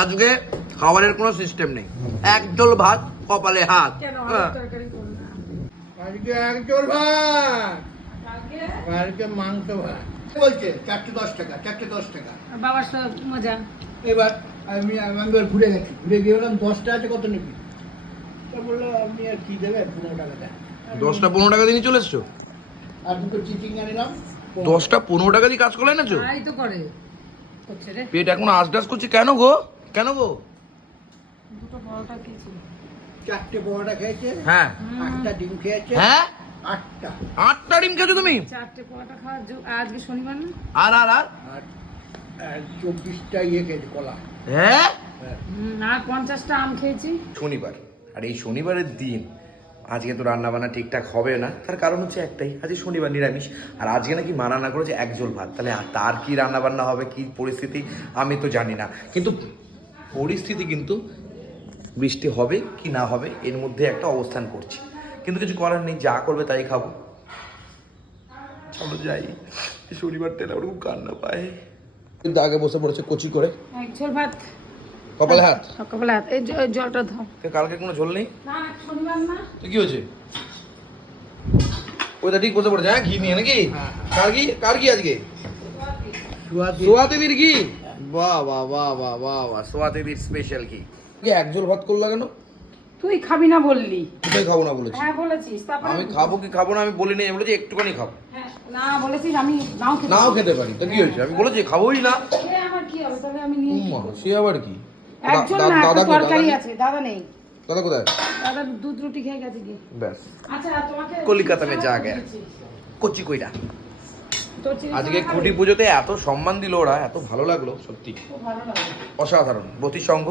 আজকে খাবারের কোনো সিস্টেম নেই। একদল ভাত কপালে হাত। কেন হ্যাঁ। করো? আজকে একজোর ভাত। আজকে মাংস ভাত। বলছে? চারটে দশ টাকা চারটে দশ টাকা। বাবার সব মজা? এবার আমি আমি ঘুরে গেছি। ঘুরে গিয়ে বললাম দশটা আছে কত নেবি? তা বলল আপনি আর কি দেবেন পনেরো টাকা দেন। দশটা পনেরো টাকা দিয়ে চলে এসছো? আর দুটো চিচিং আনিলাম দশটা পনেরো টাকা দিয়ে কাজ করলে এনেছো? তাই তো করে। পেট এখন আশডাস করছে কেন গো? কেন গো? দুটো পরোটা খেয়েছি। চারটে বড়টা খেয়েছে হ্যাঁ। আটটা ডিম খেয়েছে হ্যাঁ? আটটা। আটটা ডিম খেয়েছো তুমি? চারটে পরোটা খাওয়ার আজকে শনিবার না? আর আর আর? চব্বিশটা ইয়ে খেয়েছে কলা। হ্যাঁ? হ্যাঁ। আর পঞ্চাশটা আম খেয়েছি। শনিবার। আর এই শনিবারের দিন আজকে তো রান্না বান্না ঠিকঠাক হবে না তার কারণ হচ্ছে একটাই আজকে শনিবার নিরামিষ আর আজকে নাকি মা রান্না করেছে একজল ভাত তাহলে আর তার কি রান্না বান্না হবে কি পরিস্থিতি আমি তো জানি না। কিন্তু পরিস্থিতি কিন্তু বৃষ্টি হবে কি না হবে এর মধ্যে একটা অবস্থান করছি। কিন্তু কিছু করার নেই যা করবে তাই খাব। চলো যাই শনিবার তেলে ওরকম কান্না পায়। কিন্তু আগে বসে পড়েছে কচি করে। ঝোল ভাত। কপালে হাত? সকালবেলা হাত। এই জলটা দাও। কালকে কোনো ঝোল নেই? না না, শনিবার না। তো কি হয়েছে? ওইটা ঠিক বসে পড়েছে হ্যাঁ ঘি নিয়ে নাকি? কার ঘি? কার ঘি আজকে? সুয়াদি সোয়াতে দির ঘি? বাহ বাহ বাহ বাহ বাহ বাহ। দির স্পেশাল কি? একজল ভাত করলা কেন? তুই খাবি না বললি। কোথায় খাব না বলেছি হ্যাঁ বলেছিস তারপরে আমি খাব কি খাব না আমি বলিনি আমি বলেছি একটুখানি খাব হ্যাঁ, না বলেছিস আমি নাও খেতে নাও খেতে পারি তো কি হয়েছে? আমি বলেছি খাবোই না। খেয়ে আমার কি হবে? তাহলে আমি নিয়ে উম্মা, সে আবার কি? একজন না দাদা তরকারি আছে দাদা নেই? দাদা কোথায়? দাদা দুধ রুটি খেয়ে গেছে কি ব্যাস। আচ্ছা তোমাকে কলিকাতা মে যা গয়া। কচি কইরা। আজকে খাবি? পুজোতে এত সম্মান দিল ওরা এত ভালো লাগল সত্যি। অসাধারণ। বতী সংঘ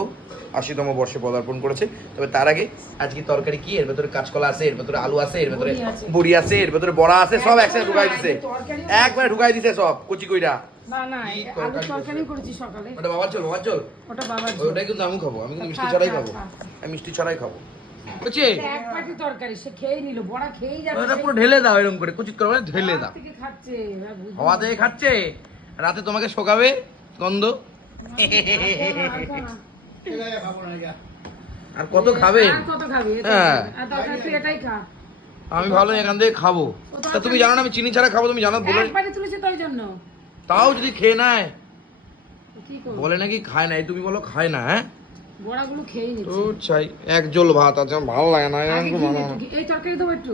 আশিতম বর্ষে পদার্পণ করেছে। তবে তার আগে আজকে তরকারি কি? এর ভেতরে কাঁচকলা আছে এর ভেতরে আলু আছে এর ভেতরে বড়ি আছে। এর ভেতরে বড়া আছে সব একসাথে ঢুকাই দিছে। একবারে ঢুকাই দিছে সব কুচি কইরা। না না কি তরকারি করেছি? সকালে। ওটা বাবা চল বাবা চল? ওটা বাবার ওটাই কিন্তু আমি খাব আমি কিন্তু মিষ্টি ছাড়াই খাব। আমি মিষ্টি ছাড়াই খাব। বুঝছি এক পাটি তরকারি সে খেয়ে নিল বড়া খেয়েই যাচ্ছে। ওটা পুরো ঢেলে দাও এরকম করে ঢেলে দাও। থেকে খাচ্ছে হাওয়া থেকে খাচ্ছে রাতে তোমাকে শোকাবে গন্ধ। আর কত খাবে? হ্যাঁ। আমি ভালো এখান থেকে খাব। তা তুমি জানো না আমি চিনি ছাড়া খাব তুমি জানো বলে তাও যদি খেয়ে নেয়। বলে নাকি খায় না তুমি বলো খায় না হ্যাঁ? বড়াগুলো খেয়ে তো নিচ্ছি চাই। এক জল ভাত আছে ভালো লাগে না এরকম ভালো এই তরকারি দেবো একটু।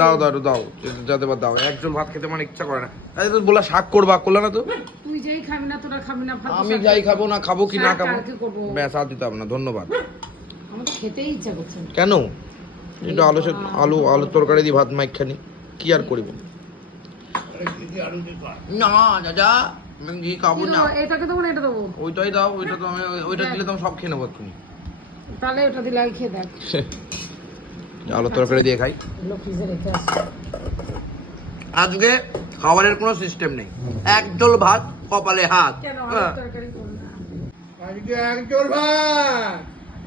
দাও দাও দাও যাতে বা দাও। এক জল ভাত খেতে আমার ইচ্ছা করে না। আরে তো বলা শাক করবা করলে না তো? তুই যেই খাবি না তোরা খাবি না ফালতু আমি যাই খাব। না খাব কি না খাব? ব্যাস আর দিতে হবে না ধন্যবাদ। আমার খেতেই ইচ্ছা করছে কেন? একটু আলু আলু আলু তরকারি দিয়ে ভাত মাইখানি কি আর করিব। না দাদা ঘি খাব না? এটাকে দেবো না এটা দেবো। ওইটাই দাও ওইটা তো আমি ওইটা দিলে তো সব খেয়ে নেব তুমি তাহলে ওটা দিলে আগে খেয়ে দেখ। আলু তরকারি দিয়ে খাই। আজকে খাবারের কোনো সিস্টেম নেই। একদল ভাত কপালে হাত। কেন হ্যাঁ। আজকে একজোর ভাত।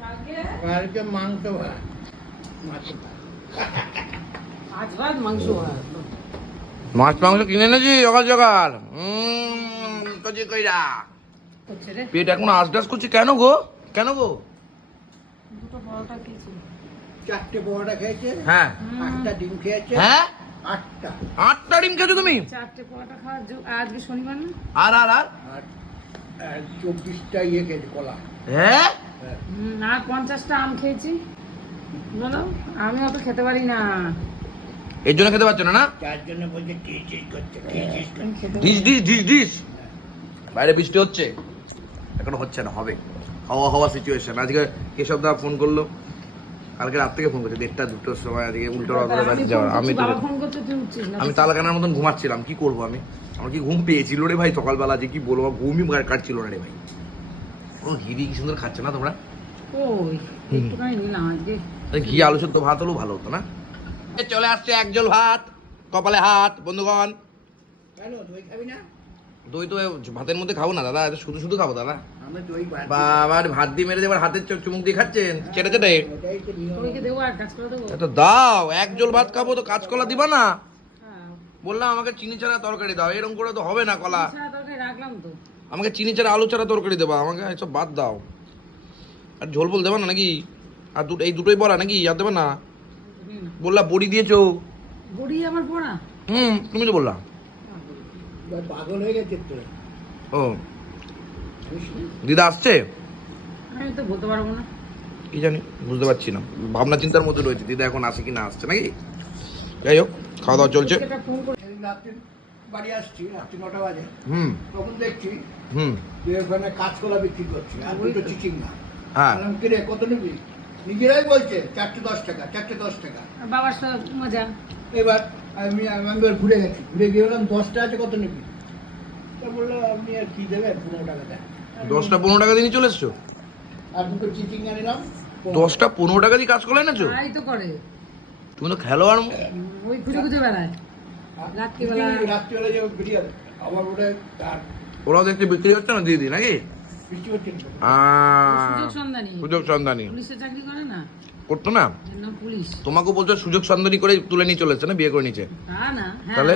কালকে? আজকে মাংস ভাত। মাছ ভাত। মাংস ভাত। মাছ মাংস কিনে এনেছি সকাল সকাল উম, কচি কইরা। পেট এখন আশডাস করছে কেন গো? কেন গো? দুটো পরোটা খেয়েছি। চারটে বড়টা খেয়েছে হ্যাঁ। আটটা ডিম খেয়েছে হ্যাঁ? আটটা। আটটা ডিম খেয়েছো তুমি? চারটে পরোটা খাওয়ার আজকে শনিবার না? আর আর আর? চব্বিশটা ইয়ে খেয়েছে কলা। হ্যাঁ? হ্যাঁ। আর পঞ্চাশটা আম খেয়েছি। বলো আমি অত খেতে পারি না। এর জন্য খেতে পারছ না না? যার জন্য বলছে টি চিজ করছে ডিস ডিস ডিস ডিস বাইরে বৃষ্টি হচ্ছে? এখনও হচ্ছে না হবে। হাওয়া হাওয়া সিচুয়েশন আজকে কেশব দা ফোন করল। কালকে রাত থেকে ফোন করছে দেড়টা দুটোর সময় আজকে উল্টো আমি বাড়ি যাওয়ার। আমি তো তালাকানার মতন ঘুমাচ্ছিলাম কি করব আমি? আমার কি ঘুম পেয়েছিল রে ভাই সকালবেলা যে কি বলব ঘুমই কাট- কাটছিল না রে ভাই। ও ঘিরি কি সুন্দর খাচ্ছে না তোমরা? ঘি আলু সেদ্ধ ভাত হলেও ভালো হতো না? চলে আসছে একজল ভাত কপালে হাত বন্ধুগণ। কেন দই খাবি না? দই তো ভাতের মধ্যে খাব না দাদা এটা শুধু শুধু খাব দাদা। বাবার ভাত দিয়ে মেরে দেবার হাতের চুমুক দিয়ে খাচ্ছেন? চেটে চেটে। এটা দাও এক জল ভাত খাব তো কাঁচকলা দিবা না। হ্যাঁ। বললাম আমাকে চিনি ছাড়া তরকারি দাও এরকম করে তো হবে না কলা। আমাকে চিনি ছাড়া আলু ছাড়া তরকারি দেবা আমাকে এসব বাদ দাও। আর ঝোল বল দেবে না নাকি? আর দুটো এই দুটোই বলা নাকি? আর দেবে না? বললা বড়ি দিয়েছ। বড়ি আমার পড়া? হুম তুমি তো বললা। পাগল হয়ে গেছে তো ও। দিদা আসছে? আমি তো বলতে পারব না। কি জানি বুঝতে পারছি না। ভাবনা চিন্তার মধ্যে রয়েছে দিদা এখন আসে কি না আসছে নাকি? যাই হোক খাওয়া দাওয়া চলছে। বাড়ি আসছি রাত্রি নটা বাজে। হুম। তখন দেখছি হুম। যে ওখানে কাঁচকলা বিক্রি করছে আর দুটো চিচিঙ্গা হ্যাঁ। বললাম, কিরে কত নিবি? নিজেরাই বলছে চারটে দশ টাকা চারটে দশ টাকা। বাবার সাথে মজা। এবার আমি আমি একবার ঘুরে গেছি। ঘুরে গিয়ে বললাম দশটা আছে কত নিবি? তা বলল আপনি আর কি দেবেন? পনেরো টাকা দেন। দশটা পনেরো টাকা দিয়ে নিয়ে চলে এসছো? আর দুটো চিচিঙ্গা নিলাম দশটা পনেরো টাকা দিয়ে কাজ করলে এনেছো তাই তো করে। তুমি তো খেলোয়াড় ওই খুঁজে খুঁজে বেড়ায়। রাত্রিবেলা রাত্রিবেলা যে বেরিয়ে আবার ওটা তার ওরাও দেখতে বিক্রি হচ্ছে না দিদি নাকি? সুযোগ সন্ধানী। সুযোগ সন্ধানী। পুলিশে চাকরি করে না? করতো না? তোমাকে বলছো সুযোগ সন্ধানী করে তুলে নিয়ে চলেছে না বিয়ে করে নিচে তা না হ্যাঁ তাহলে?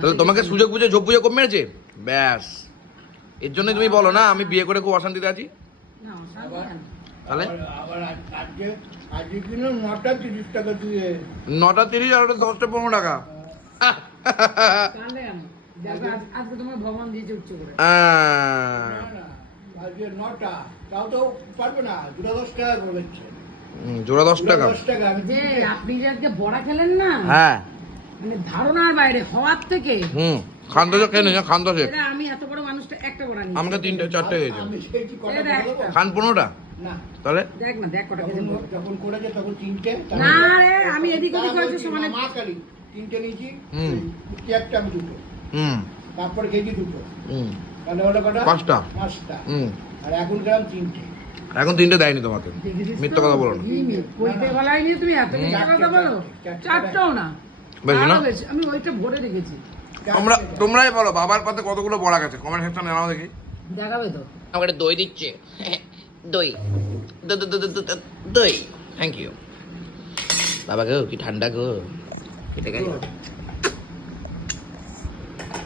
তাহলে তোমাকে সুযোগ বুঝে ঝোপ বুঝে কম মেরেছে? ব্যাস। এর জন্যই তুমি বলো না আমি বিয়ে করে খুব অশান্তিতে আছি? তাহলে? নটা তিরিশ আর ওটা দশটা পনেরো টাকা। কাঁদে কেন? দেখো, আজ- আজকে তোমার ভগবান দিয়েছে উচ্চ করে। আহ, না, না, আজকে নটা। তাও তো পারবে না দুটো দশ টাকা করে জোড়া দশ টাকা। যে আপনি যে আজকে বড়া খেলেন না হ্যাঁ। মানে ধারণার বাইরে হওয়ার থেকে। হুম খান তো খেয়ে নিয়েছো খান তো সে এটা আমি এত বড় মানুষটা একটা বড়া নিই আমাকে তিনটে চারটে হয়েছে। খান পনেরোটা? না। তাহলে? দেখ না দেখ কটা যখন খেতে যখন করেছে তখন তিনটে। না রে আমি এদিক ওদিক হয়েছে সমানে মা কালী। তিনটে নিয়েছি হুম। কি একটা আমি দুটো। হুম। তারপরে খেয়েছি দুটো। হুম। তাহলে কটা? পাঁচটা। পাঁচটা। হুম। আর এখন তিনটে। এখন তিনটে দেয়নি তোমাকে। মিথ্যা কথা বলো না। কি মি- কইতে গলায় নিয়ে তুমি এত কথা বলো? চারটাও না। বেশি না? আমি ওইটা ভরে রেখেছি তোমরা তোমরাই বলো বাবার পাতে কতগুলো বড়া গেছে? কমেন্ট সেকশনে জানাও দেখি। দেখাবে তো। আমাকে দই দিচ্ছে। দই। দ- দ- দ- দ- দ- দই। থ্যাংক ইউ বাবা গো কি ঠান্ডা গো। এটা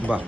বাহ।